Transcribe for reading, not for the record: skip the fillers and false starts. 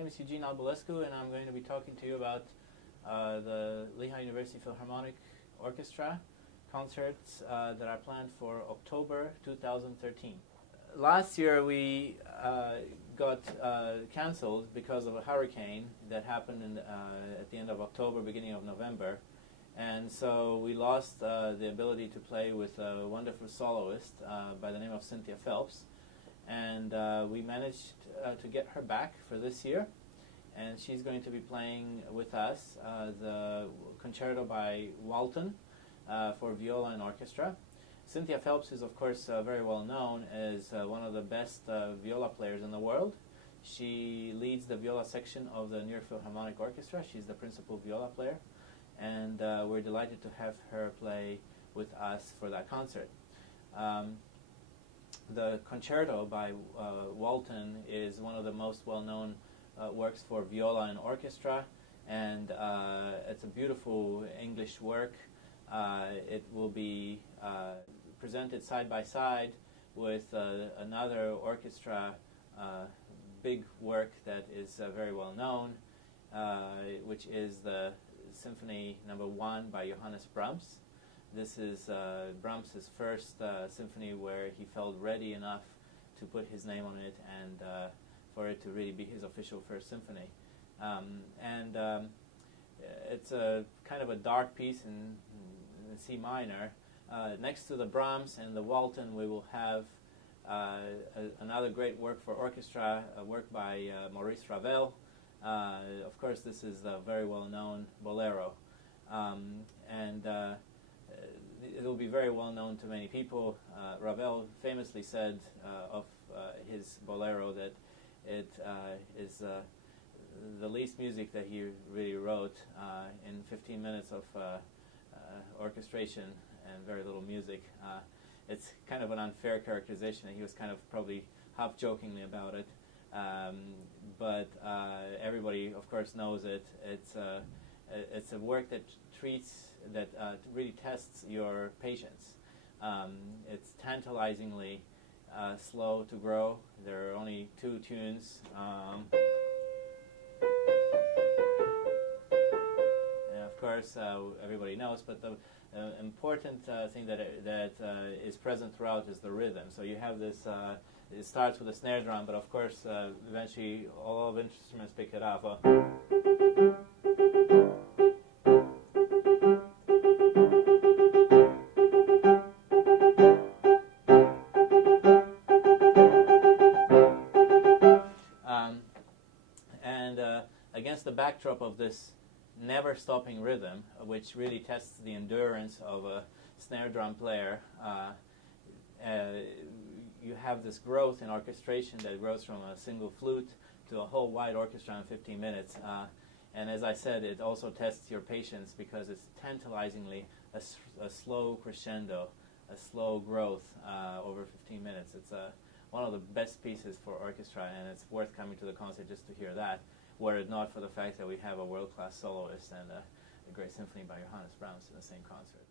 name is Eugene Albalescu, and I'm going to be talking to you about the Lehigh University Philharmonic Orchestra concerts that are planned for October 2013. Last year we got cancelled because of a hurricane that happened at the end of October, beginning of November, and so we lost the ability to play with a wonderful soloist by the name of Cynthia Phelps, and we managed to get her back for this year, and she's going to be playing with us the concerto by Walton for viola and orchestra. Cynthia Phelps is, of course, very well known as one of the best viola players in the world. She leads the viola section of the New York Philharmonic Orchestra. She's the principal viola player, and we're delighted to have her play with us for that concert. The concerto by Walton is one of the most well-known works for viola and orchestra, and it's a beautiful English work. It will be presented side by side with another orchestra big work that is very well known, which is the Symphony No. 1 by Johannes Brahms. This is Brahms' first symphony where he felt ready enough to put his name on it and for it to really be his official first symphony. It's a kind of a dark piece in C minor. Next to the Brahms and the Walton, we will have another great work for orchestra, a work by Maurice Ravel. Of course, this is a very well-known bolero. It will be very well known to many people. Ravel famously said of his bolero that it is the least music that he really wrote in 15 minutes of orchestration and very little music. It's kind of an unfair characterization, and he was kind of probably half jokingly about it. But everybody, of course, knows it. It's a work that really tests your patience. It's tantalizingly slow to grow. There are only 2 tunes. And of course, everybody knows, but the important thing that is present throughout is the rhythm. So you have this, it starts with a snare drum, but of course, eventually all of instruments pick it up. Against the backdrop of this never-stopping rhythm, which really tests the endurance of a snare drum player, you have this growth in orchestration that grows from a single flute to a whole wide orchestra in 15 minutes. And as I said, it also tests your patience because it's tantalizingly a slow crescendo, a slow growth over 15 minutes. It's one of the best pieces for orchestra, and it's worth coming to the concert just to hear that, were it not for the fact that we have a world-class soloist and a great symphony by Johannes Brahms in the same concert.